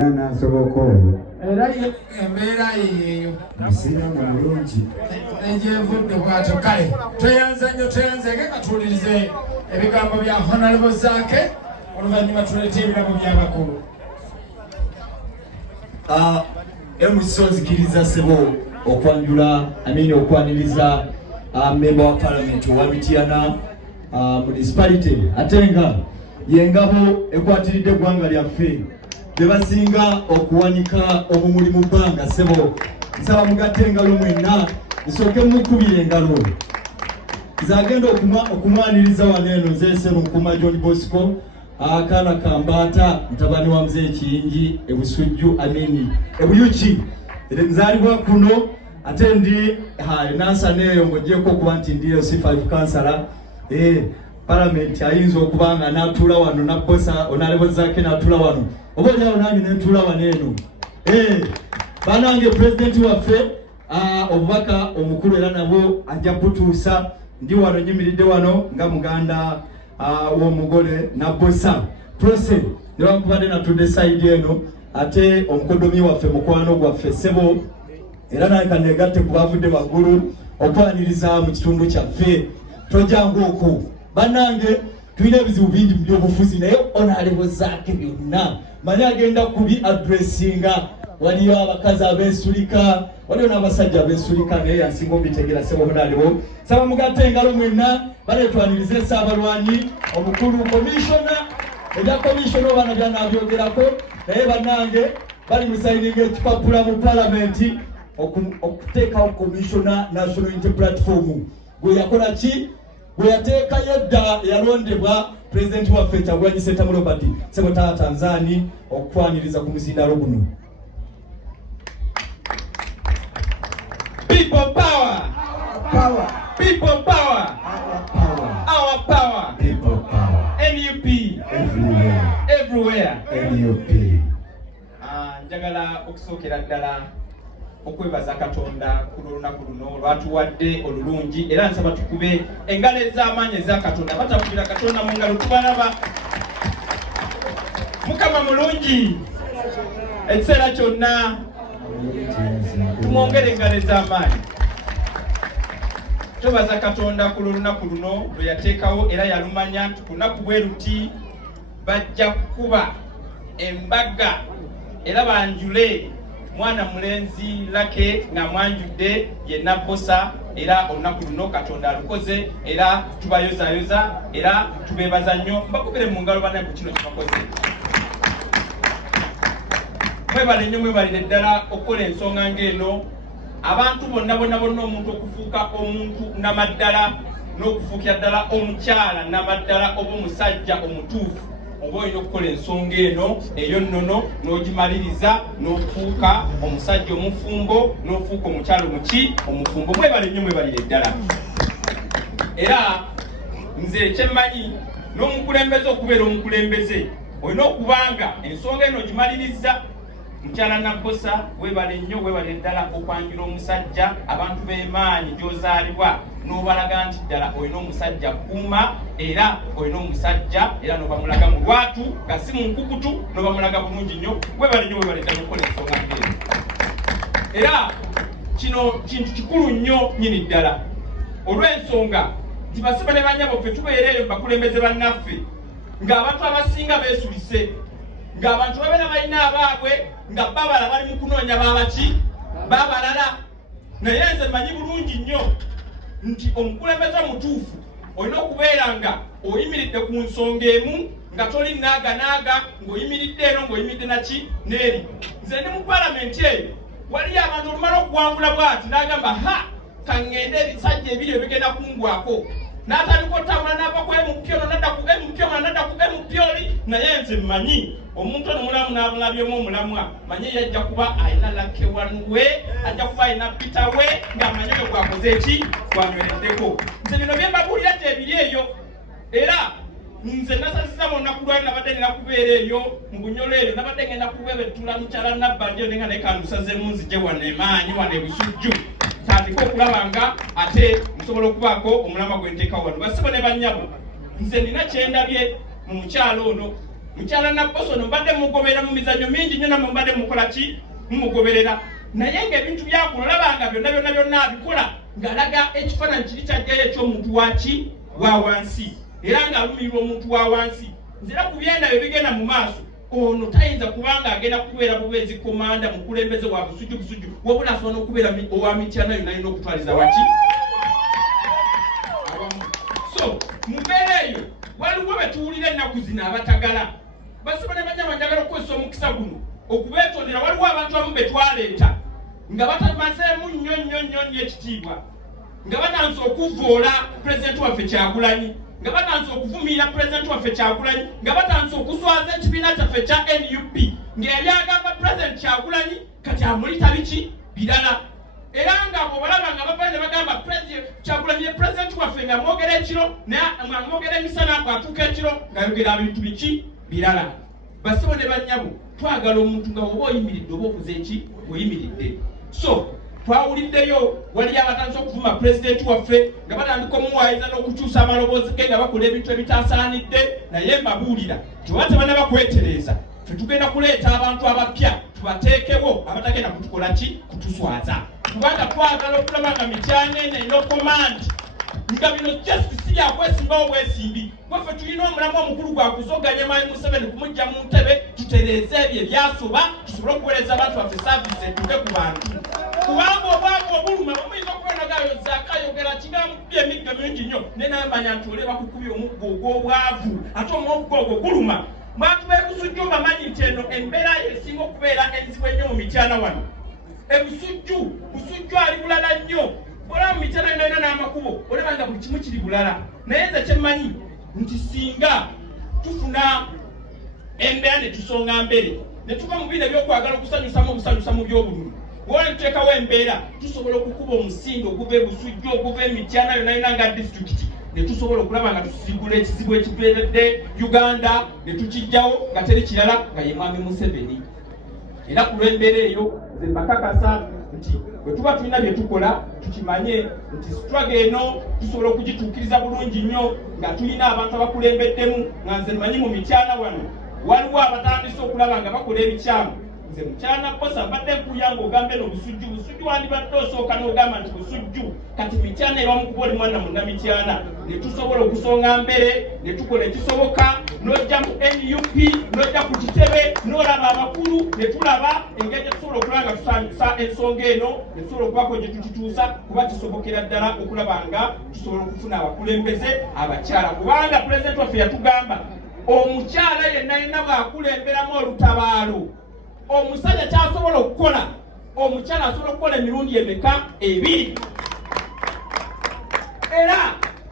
Na soboko era embeera yeeyo musira mulungi nejevudde bwatyo kale tweyanza nnyo tweyanzeke katuwulirize ebigambo bya Honorable Zaake oluvannyuma tuleete ebirabo by'abakulu. Emusonzikiriza sebo okwanjula okwaniriza member wa parliament owa Mityana municipality atenga yengabo ekwatiridde eggwanga lyaffe bebasinga okuwanika omumuli mu bbanga sebo nsaba mugatte engalo mwenna nsooke mukubire engalo nzagenda okumwaniriza waneeno nze Sseru Nkuuma John Bosco akaana kambaata mutabani wa mzee Kiyingi ebusujju ebuyuki nzalibwa kuno ate ndi nansa neeyo ng'ogyeko okuba nti ndiyo C5 kansala parliament ayinza okuba nga n'atuula wano nabbosa Honorable Zaake n'atuula wano oba olyawo nange nentuula wano eno banange pulezidenti waffe obubaka omukulu era nabwo ajja kutuusa ndi wano nyimiridde wano nga muganda w'omugole nabbosa prose newankubadde natudde sayidi eno ate omukodomi waffe mukwano gwaffe ssebo era naye kanegatte ku bavudde waggulu okwaniriza mu kitundu kyaffe tojanga okwo bannange tulina ebizibu bingi mu byobufuzi naye Honorable Zaake byonna mani agenda kubi addressinga. Waliyo abakazi abeesulika waliyo n'abasajja abeesulika naye yansinga obitegera Ssebo Honorable saba mugatte engalo mwenna baletwanirize Ssaabalwanyi omukulu komishona ebya komishona obana byanabyogerako naye bannange bali musayininga ekipapula mu palamenti okuteekawo komishona national unity platform gwe yakola ki gwe yateeka yedda yalondebwa pulezidenti waffe Kyagulanyi Ssentamu Robert Ssebo Tanzania okwaniriza ku musindalo guno. People power, power people power, our power, people power NUP everywhere NUP. Njagala okusookera ddala okwebaza Katonda ku lunaku luno lwatuwadde olulungi era nsaba tukube engalo ez'amaanyi eza Katonda batakubira Katonda mu ngalo tubalaba Mukama mulungi ekiseera kyonna tumwongere engalo ez'amaanyi twebaza Katonda ku lunaku luno lwe yateekawo era yalumanya nti ku lunaku bwe luti bajja kukuba embaga era banjule mwana mulenzi lake nga mwanjudde ye Nabbosa era olunaku luno Katonda alukoze era tubayozayoza era tubebaza nnyo mbakubire mu ngalo banaye ku kino kibakoze mwebale nnyo mwebalire ddala okukola ensonga ng'eno abantu bonna omuntu okufuuka omuntu namaddala n'okufuukira ddala omukyala namaddala oba omusajja omutuufu oba olina okukola ensonga eno eyo nnono n'ogimaliriza n'ofuuka omusajja omufumbo n'ofuuka omukyala omufumbo mwebale nnyo mwebalire ddala era nze ekyemmanyi n'omukulembeze okubeera omukulembeze olina okubanga ensonga eno ogimaliriza mukyala Nabbosa webale nnyo webale ddala okwanjula omusajja abantu b'emaanyi gy'ozaalibwa n'obalaga nti ddala olina omusajja kuuma era olina omusajja era n'obamulaga mu lwatu nga si mu nkukutu n'obamulaga bulungi nnyo webale nnyo webale ddala okukola ensonga ng'eno era kino kintu kikulu nnyo nnyini ddala olw'ensonga nti basiba ne bannyabo ffe tubeera eyo bakulembeze bannaffe ng'abantu abasinga beesulise ng'abantu babeera balina abaabwe nga babala bali mu kunoonya babaki babalala naye nze mmanyi bulungi nnyo nti omukulembeze omutuufu olina okubeera nga oyimiridde ku nsonga emu nga toli naaganaaga ng'oyimiridde eno ng'oyimiridde naki n'eri. Nze ndi mu palamenti eyo waliyo abantu olumala okuwangula bw'ati n'agamba kaŋŋende ebisajja ebiri ebigenda kungwako n'atandika otambula n'ava ku emupyono nadda ku emupyono nadda ku emupyoli naye nze mmanyi omuntu ono mulamu n'amulabyemu omulamwa manye yajja kuba alina lake wanuwe ajja kuba alina pita we ng'amanyi bwe gwakoze eki gwanywereddeko. Nze bino bye mbabuulira nti ebiri eyo era nze nasazizza mu lunaku lwali nabadde ngenda kubeera eyo mu Bunyolo eyo nabadde ngenda kubebettula mukyala Nabbanja nenga naye kandusazeemu nzije wano emaanyi wano ebusujju tandika okulaba nga ate nsobola okubaako omulamwa gwe nteekawo wano basibo ne bannyabo nze nina kyendabye mu mukyalo ono mukyala Nabbosono mbadde mugoberera mu mizanyo mingi nnyo namwe mbadde mukola ki mumugoberera naye ng'ebintu byakulabanga byonna abikola ng'alaga ekifaananyi kiri kyajjayo eky'omuntu waki wa wansi era ng'alumirirwa omuntu wa wansi nzira ku byenda bye bigenda mu maaso ono tayinza kubanga agenda kubeera bubeezi komanda mukulembeze wa busujju wabula asobola n'okubeera owa Mityana yonna okutwaliza waki so mu mbeera eyo waliwo betuwulira ennaku zino abatagala basibone banyama njagala okukozesa omukisa guno okubeetondera waliwo abantu abamu betwaleeta nga batamazeemu nnyo ekitiibwa nga batanze okuvoola pulezidenti waffe Kyagulanyi nga batanze okuvumirira pulezidenti waffe Kyagulanyi nga batanze okuswaza ekibiina kyaffe kya NUP ng'eyali agamba pulezidenti Kyagulanyi kati amulita biki birala era nga bw'obalaba nga bavayo ne bagamba Kyagulanyi ye pulezidenti waffe nga mwogera ekiro nga mwogera emisana atuuka ekiro ng'ayogera bintu biki birala basibo ne bannyabo twagala omuntu nga oba oyimiridde oba okuze eki oyimiridde so twawuliddeyo wali abatandise okuvuma pulezidenti waffe nga batandika omuwaayiza n'okukyusa amaloboozi ge nga bakola ebintu ebitaasaanidde naye mbabuulira tebatebana bakwetereeza ffe tugenda kuleeta abantu abapya tubateekewo abatagenda kutukola ki kutuswaza kubanga twagala okulaba nga Mityana eno eno komandi nga bino justice yakwesimbawo bwesimbi waffe tulina omulamu omukulu gwakuzoganya Mayi Museveni kumujja mu ntebe tutereeze ebyo ebyasoba tusobole okuweereza abantu baffe saavisi etuuke ku bantu kubanga obwavu obuluma bamuyinza okwenagayo zakayogera kigambo emigga mingi nnyo naye nawe manya nti oleba kukubya omuggo ogw'obwavu ate omuggo ogwo guluma bantu b'ebusujju bamanyi nti eno embeera esinga okubeera enzibu ennyo mu Mityana wano busujju ali bulala nnyo olaba mu Mityana yonna n'amakubo olaba buli kimu kiri bulala naye nze kyemmanyi nti singa tufuna embeera ne tusonga mbere ne tuva mu bino ebyokwagala okusanyusamu obusanyusa mu by'obululu wona tuteekawo embeera tusobola okukuba omusingi okuva ebusujju okuva Mityana yonna nga disitulikiti ne tusobola okulaba nga tusigula ekizibu ekibeeredde Uganda ne tukijjawo nga teri kirala nga ye Mwami Museveni era ku lw'embeera eyo nze mbakakasa nti bwe tuba tulina bye tukola tukimanye nti struggle eno tusobola okugituukiriza bulungi nnyo nga tulina abantu abakulembeddemu nga nze mmanyi mu Mityana wano waliwo abatandise okulaba nga bakola ebikyamu nze mukyala Bbosa mbadde nkuyanga ogambe n'obusujju wandibadde osooka n'ogamba nti busujju kati Mityana ewamu kuba oli mwana munna Mityana ne tusobola okusonga mbere ne tukola ekisoboka n'ojja mu NUP n'ojja ku kitebe n'olaba abakulu ne tulaba engeri gye tusobola okulaba nga tusanyusa ensonga eno ne tusobola okubako gye tukituusa kuba kisobokera ddala okulaba nga tusobola okufuna abakulembeze abakyala kubanga pulezidenti waffe yatugamba omukyala yenna bw'akulemberamu olutabaalo omusajja kyasobola okukola omukyala asobola okukola emirundi emeka ebiri era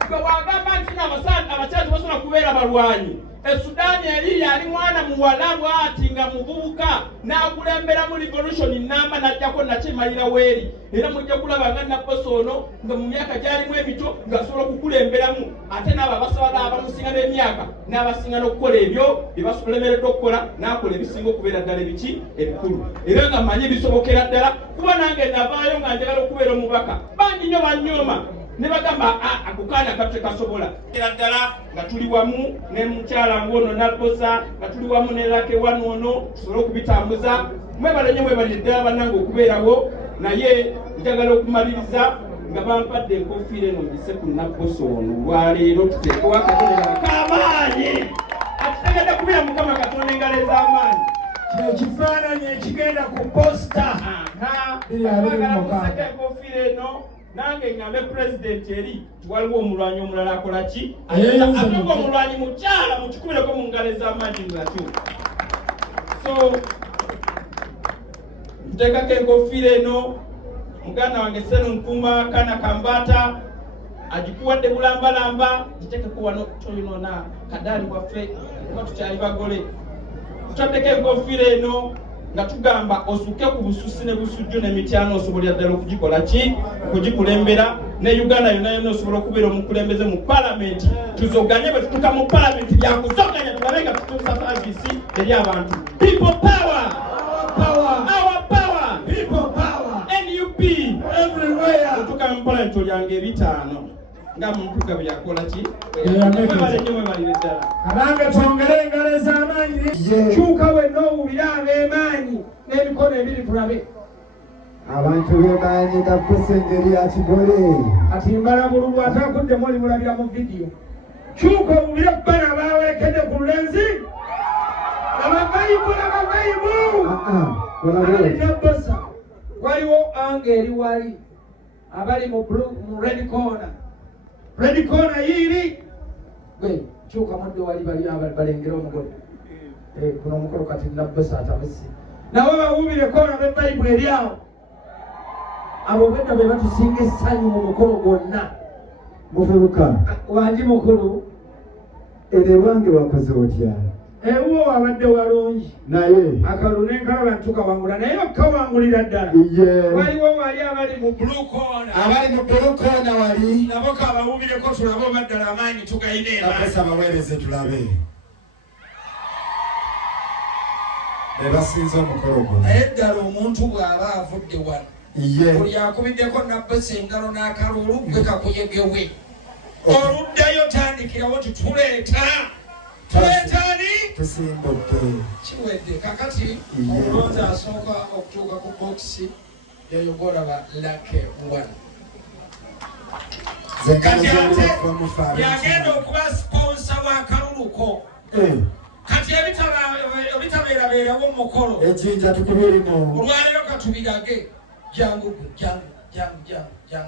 gwe bwagamba nti abakyala tebasobola kubeera balwanyi Sudaani eri yali mwana muwala bw'ati nga muvubuka n'akulemberamu revolution namba n'ajjako nakimalira weeri era mujja kulaba nga Nabbosono nga mu myaka gyalimu emito ng'asobola okukulemberamu ate n'abo abasaba abamusinga n'emyaka n'abasinga n'okukola ebyo bye basobolemereddwa okukola n'akola ebisinga okubeera ddala ebiki ebikulu era nga mmanyi bisobokera ddala kuba nange navaayo nga njagala okubeera omubaka bangi nnyo banyooma ne bagamba ako kaana katwe kasobola era ddala nga tuli wamu ne mukyala ng'ono Nabbosa nga tuli wamu ne Lake wano ono tusobole okubitambuza mwebale nnyo mwebale ddala bannange okubeerawo naye njagala okumaliriza nga bampadde enkofiira eno ngise ku Nabbosa ono olwaleero tuteekewo akabonero ak'amaanyi atutegedde kubeera Mukama Katonda engalo ez'amaanyi kino kifaananyi ekigenda ku posita bagala museka enkofiira eno nange ngambe pulezidenti eri waliwo omulwanyi omulala akola ki atuuka omulwanyi mukyala mukikubireko mu ngalo ez'amaanyi natyo so nteekako enkofiira eno muganda wange Senu Nkuuma Kana Kambata agikuwadde bulambalamba giteekeko wano toyinona kadaali waffe kuba tukyali bagole tutaddeko enkofiira eno nga tugamba osuke ku bususi ne busujju ne Mityana osobolera ddala okugikola ki okugikulembera ne Uganda yonna osobola okubeera omukulembeze mu palamenti tuzoganye bwe tutuuka mu palamenti byakuzoganya tulabe nga tutuusa saavisi eri abantu people power our power people power NUP everywhere tutuuka mu palamenti olyanga ebitaano nga muntu gabwe yakola ki Mwebale nnyo mwebalire ddala abange twongere engalo ez'amaanyi kyuka wenna owulire ab'emaanyi n'emikono ebiri tulabe abantu b'emaanyi kakusa engeri ya kigole kati mbala bululu atakuddemu oli mulabira mu vidiyo kyuka owulire bbana abawerekedde ku lulenzi abavayibu alinabosa waliwo anga eri wali abali mu red corner yiri gwe kyuka mudde wali bali balengera omugole kuno omukolo kati nabosa atabisi nawe bawubire kona bebayibuli eri awo abo bedda be batusinga essanyu mu mukolo gwonna muvubuka wangi mukulu ere wange wakoze otya ewo wabadde walungi naye akalu nenkalaba ntukawangula naye okawangulira ddala waliwo wali abali mu blue corner wali nabo kabawubireko tulabe oba ddala amaanyi tugayina apesa baweereze tulabe bebasinza omukolo gwo naye ddala omuntu bw'aba avudde wano buli akubiddeko nabbesa engalo n'akalulu gwe kakuyegewe oluddayo tandikirawo tituleeta tuleetaani tusimbudde kiwedde kakati omulonzi asooka okutuuka ku bokisi yayogolaba lake 1 kati ate yagenda okuba siponsa w'akaluluko kati ebitabeerabeerawo mukolo ejjinja tukubirimu olwaliro katubirage jangu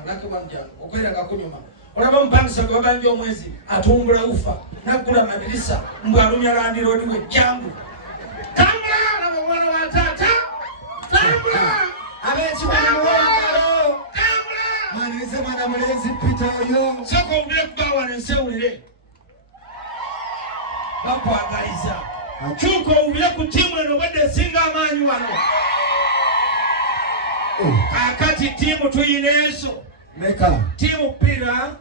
lake 1 jangu okweranga kunyuma olaba omupangisa gwe babanja omwezi atumbula ufa naggula madirisa mbwalumya landiroodiwe jangu tambula laba omwana wa taata tambula ab'ekimanyiwongalo manirize mwana mulenzi pita oyo soka owulire kubawana ensewulire bakwagaliza kyuka owulire ku tiimu eno obadde esinga amaanyi wano kakati tiimu tuyina eso meka tiimu pira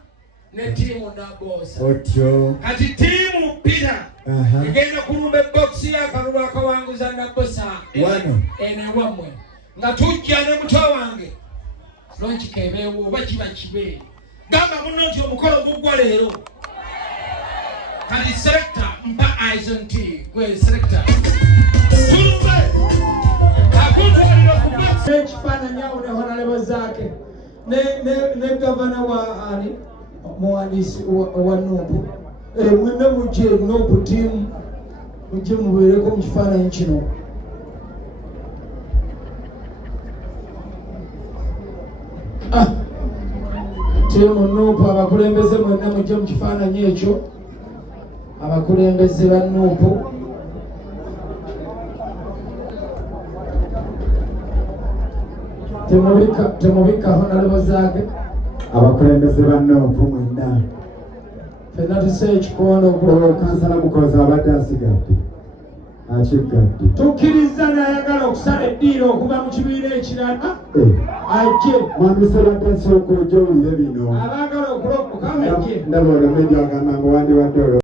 ne tiimu nabosa otyo kati tiimu pira egenda kulumba ebokisi y'akalulu akawanguza nabosa wano eno ewammwe nga tujja ne mutwa wange logika ebeewo oba kiba kibe gamba muno nti omukolo guggwa leero kati selecta mpa isnt gwe selecta tulumbe akutwalira ku bokisi ekifaananyi awo ne honalebo zaake ne gavana wa ani muwandiisi wa nuupu mwenna mujje nuupu tiimu mujje mubeereko mu kifaananyi kino tiimu nuupu abakulembeze mwenna mujje mu kifaananyi ekyo abakulembeze ba nuupu temubika honalebo zaake abakulembeze ba nuupu mwenna fenna tuseeyo ekikondo kansala mukozi abadde asigadde akiggadde tukkiriza n'ayagala okusala eddiiro okuva mu kibiina ekirala ajje mwamisera tasooka ojja owulire bino abaagala okulokoka ajje ndaba olomejjo agamba ngu wandiwadde